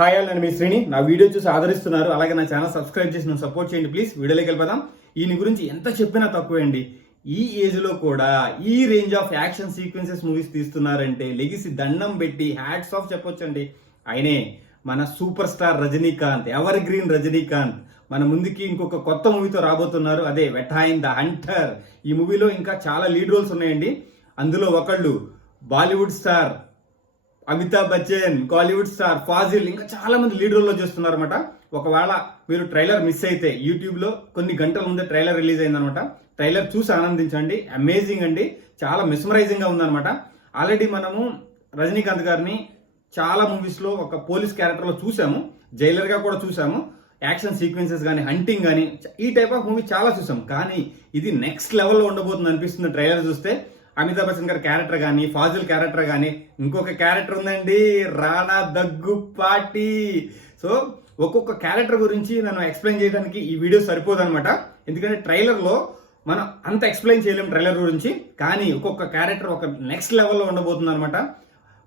Hi all, నేను మీ శ్రీని. నా video చూసి ఆదరిస్తున్నారు, అలాగే నా ఛానల్ సబ్స్క్రైబ్ చేసి నన్ను సపోర్ట్ చేయండి ప్లీజ్. వీడియోలోకి వెళ్ళిపోదాం. ఈయన గురించి ఎంత చెప్పినా తక్కువే అండి. ఈ ఏజ్ లో కూడా ఈ range of action sequences movies తీస్తున్నారంటే లెగిసి దండం పెట్టి హ్యాట్స్ ఆఫ్ చెప్పొచ్చండి. ఆయనే మన super star Rajinikanth, ever green Rajinikanth. మన ముందుకి ఇంకొక కొత్త మూవీతో రాబోతున్నారు, అదే వెటాయిన్ ద హంటర్. ఈ మూవీలో ఇంకా చాలా లీడ్ రోల్స్ ఉన్నాయండి. అందులో ఒకళ్ళు బాలీవుడ్ స్టార్ అమితాబ్ బచ్చన్, కాలీవుడ్ స్టార్ ఫాజిల్, ఇంకా చాలా మంది లీడ్ రోల్లో చేస్తున్నారు అనమాట. ఒకవేళ మీరు ట్రైలర్ మిస్ అయితే యూట్యూబ్ లో కొన్ని గంటల ముందే ట్రైలర్ రిలీజ్ అయిందనమాట. ట్రైలర్ చూసి ఆనందించండి, అమేజింగ్ అండి, చాలా మెస్మరైజింగ్ గా ఉందన్నమాట. ఆల్రెడీ మనము రజనీకాంత్ గారిని చాలా మూవీస్ లో ఒక పోలీస్ క్యారెక్టర్ లో చూసాము, జైలర్ గా కూడా చూసాము. యాక్షన్ సీక్వెన్సెస్ కానీ, హంటింగ్ కానీ, ఈ టైప్ ఆఫ్ మూవీ చాలా చూసాం. కానీ ఇది నెక్స్ట్ లెవెల్లో ఉండబోతుంది అనిపిస్తుంది ట్రైలర్ చూస్తే. అమితాబ్ బచ్చన్ గారి క్యారెక్టర్ కానీ, ఫాజిల్ క్యారెక్టర్ కానీ, ఇంకొక క్యారెక్టర్ ఉందండి, రాణా దగ్గుపాటి. సో ఒక్కొక్క క్యారెక్టర్ గురించి నన్ను ఎక్స్ప్లెయిన్ చేయడానికి ఈ వీడియో సరిపోదు అనమాట. ఎందుకంటే ట్రైలర్ లో మనం అంత ఎక్స్ప్లెయిన్ చేయలేము ట్రైలర్ గురించి. కానీ ఒక్కొక్క క్యారెక్టర్ ఒక నెక్స్ట్ లెవెల్లో ఉండబోతుంది అనమాట.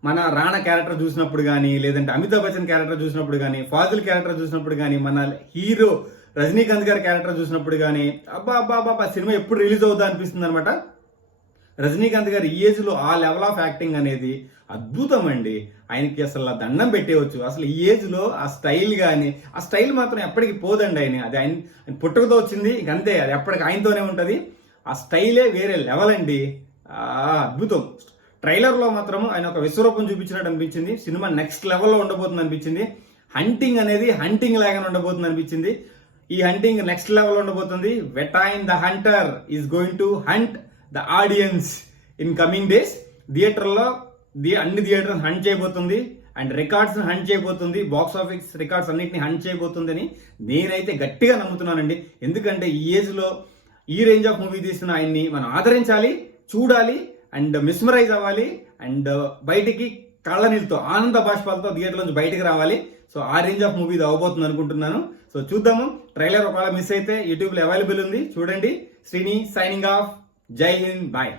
మన రాణా క్యారెక్టర్ చూసినప్పుడు కానీ, లేదంటే అమితాబ్ బచ్చన్ క్యారెక్టర్ చూసినప్పుడు కానీ, ఫాజిల్ క్యారెక్టర్ చూసినప్పుడు కానీ, మన హీరో రజనీకాంత్ గారి క్యారెక్టర్ చూసినప్పుడు కానీ, అబ్బా అబ్బా అబ్బా సినిమా ఎప్పుడు రిలీజ్ అవుతుందా అనిపిస్తుంది అనమాట. రజనీకాంత్ గారు ఈ ఏజ్ లో ఆ లెవెల్ ఆఫ్ యాక్టింగ్ అనేది అద్భుతం అండి. ఆయనకి అసలు దండం పెట్టేయచ్చు. అసలు ఈ ఏజ్ లో ఆ స్టైల్ కానీ, ఆ స్టైల్ మాత్రం ఎప్పటికీ పోదండి. అది ఆయన పుట్టుకతో వచ్చింది, ఇంకంతే, అది ఎప్పటికి ఆయనతోనే ఉంటది. ఆ స్టైలే వేరే లెవెల్ అండి, అద్భుతం. ట్రైలర్ లో మాత్రం ఆయన ఒక విశ్వరూపం చూపించినట్టు అనిపించింది. సినిమా నెక్స్ట్ లెవెల్లో ఉండబోతుంది అనిపించింది. హంటింగ్ అనేది హంటింగ్ లాగానే ఉండబోతుంది అనిపించింది. ఈ హంటింగ్ నెక్స్ట్ లెవెల్ ఉండబోతుంది. Vettaiyan the hunter is going to hunt the audience in coming days. థియేటర్లో అన్ని థియేటర్స్ హంట్ చేయబోతుంది, అండ్ రికార్డ్స్ హంట్ చేయబోతుంది, బాక్స్ ఆఫీస్ రికార్డ్స్ అన్నిటిని హంట్ చేయబోతుంది అని నేనైతే గట్టిగా నమ్ముతున్నానండి. ఎందుకంటే ఈ ఏజ్ లో ఈ రేంజ్ ఆఫ్ మూవీ తీసిన ఆయన్ని మనం ఆదరించాలి, చూడాలి, అండ్ మిస్మరైజ్ అవ్వాలి, అండ్ బయటికి కళ్ళ నీళ్ళతో ఆనంద బాష్పాలతో థియేటర్ నుంచి బయటికి రావాలి. సో ఆ రేంజ్ ఆఫ్ మూవీ అవబోతుంది అనుకుంటున్నాను. సో చూద్దాము. ట్రైలర్ ఒకవేళ మిస్ అయితే యూట్యూబ్ లో అవైలబుల్ ఉంది, చూడండి. Srini signing off. జై హింద్, బాయ్.